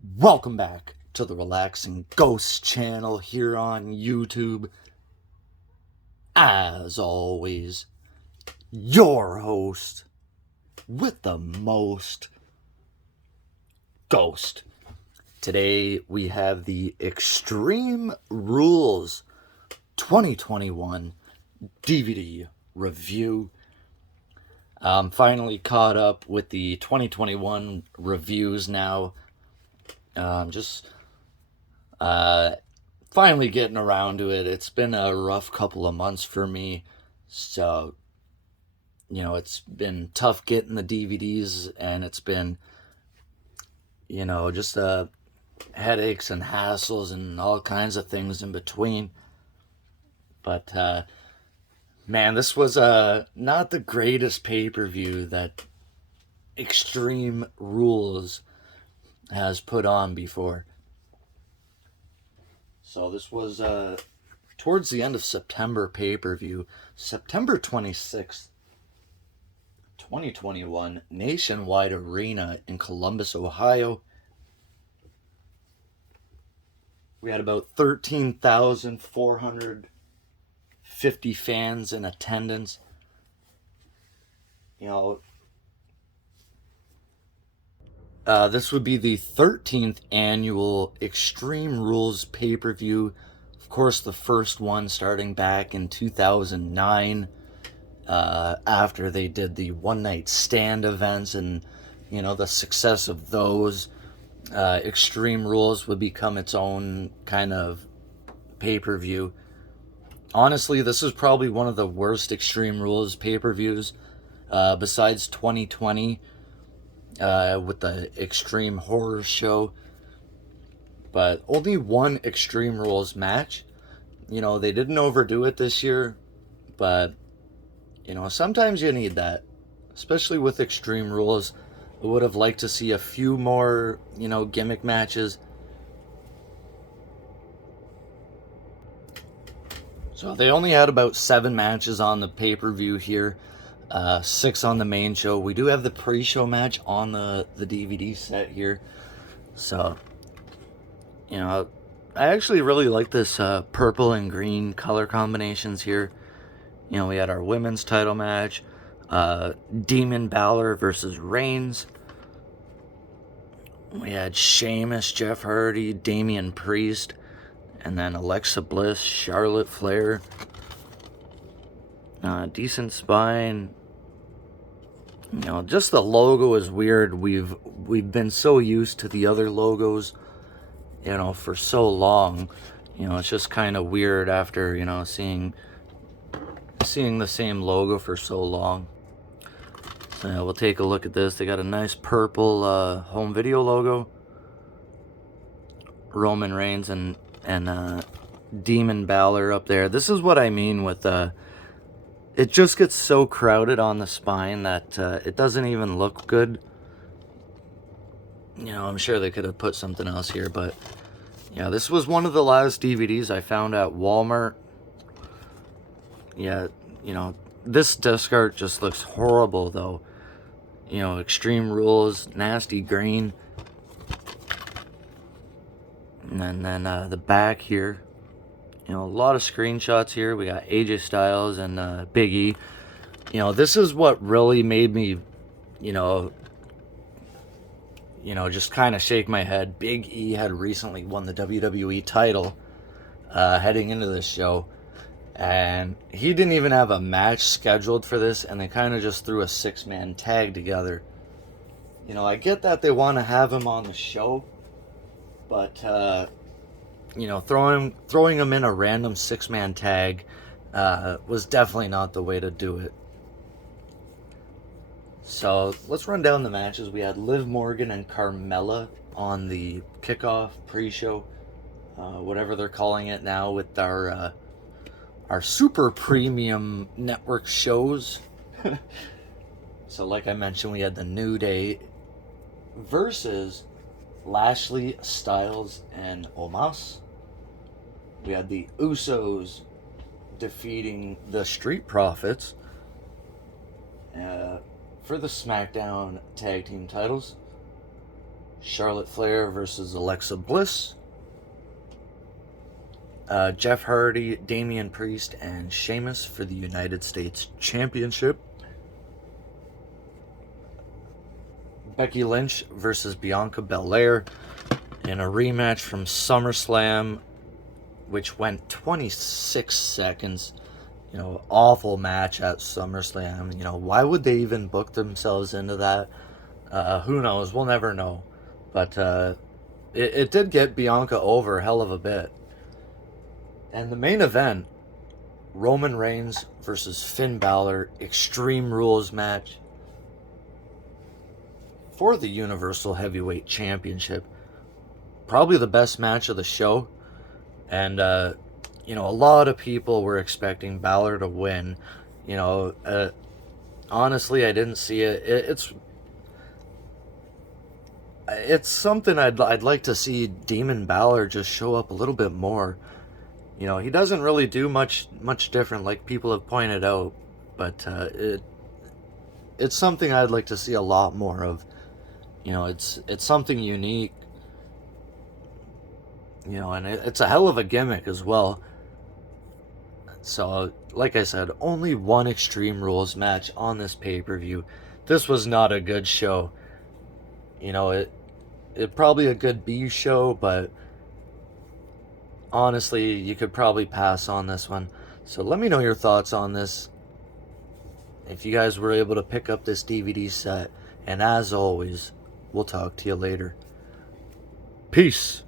Welcome back to the Relaxing Ghost channel here on YouTube. As always, your host with the most, Ghost. Today we have the Extreme Rules 2021 DVD review. I'm finally caught up with the 2021 reviews now. Just finally getting around to it. It's been a rough couple of months for me, so it's been tough getting the DVDs, and it's been just headaches and hassles and all kinds of things in between. But man, this was not the greatest pay-per-view that Extreme Rules has put on before. So this was towards the end of September pay-per-view, September 26th, 2021, Nationwide Arena in Columbus, Ohio. We had about 13,450 fans in attendance. This would be the 13th annual Extreme Rules pay-per-view. Of course, the first one starting back in 2009, after they did the one-night stand events and, the success of those. Extreme Rules would become its own kind of pay-per-view. Honestly, this is probably one of the worst Extreme Rules pay-per-views, besides 2020. With the Extreme Horror Show. But only one Extreme Rules match. They didn't overdo it this year, but, sometimes you need that. Especially with Extreme Rules. I would have liked to see a few more, gimmick matches. So they only had about 7 matches on the pay-per-view here. 6 on the main show. We do have the pre-show match on the DVD set here. So, I actually really like this purple and green color combinations here. We had our women's title match. Demon Balor versus Reigns. We had Sheamus, Jeff Hardy, Damian Priest. And then Alexa Bliss, Charlotte Flair. Decent spine. Just the logo is weird. We've been so used to the other logos, for so long. It's just kind of weird after, seeing the same logo for so long. So we'll take a look at this. They got a nice purple home video logo. Roman Reigns and Demon Balor up there. This is what I mean with it just gets so crowded on the spine that it doesn't even look good. I'm sure they could have put something else here, but yeah, this was one of the last DVDs I found at Walmart. Yeah, this disc art just looks horrible though. Extreme Rules, nasty green. And then the back here. A lot of screenshots here. We got AJ Styles and Big E. This is what really made me, just kind of shake my head. Big E had recently won the WWE title heading into this show. And he didn't even have a match scheduled for this, and they kind of just threw a 6-man tag together. I get that they want to have him on the show, but throwing him in a random 6-man tag was definitely not the way to do it. So let's run down the matches. We had Liv Morgan and Carmella on the kickoff pre-show, whatever they're calling it now, with our super premium network shows. So like I mentioned, we had the New Day versus Lashley, Styles, and Omos. We had the Usos defeating the Street Profits for the SmackDown Tag Team titles. Charlotte Flair versus Alexa Bliss. Jeff Hardy, Damian Priest, and Sheamus for the United States Championship. Becky Lynch versus Bianca Belair in a rematch from SummerSlam, which went 26 seconds. Awful match at SummerSlam. Why would they even book themselves into that? Who knows? We'll never know. But it did get Bianca over a hell of a bit. And the main event, Roman Reigns versus Finn Balor, Extreme Rules match for the Universal Heavyweight Championship. Probably the best match of the show. And, a lot of people were expecting Balor to win. Honestly, I didn't see it. It's something I'd like to see Demon Balor just show up a little bit more. He doesn't really do much different, like people have pointed out, but it's something I'd like to see a lot more of. It's something unique. And it's a hell of a gimmick as well. So, like I said, only one Extreme Rules match on this pay-per-view. This was not a good show. It probably a good B show, but honestly, you could probably pass on this one. So let me know your thoughts on this. If you guys were able to pick up this DVD set. And as always, we'll talk to you later. Peace.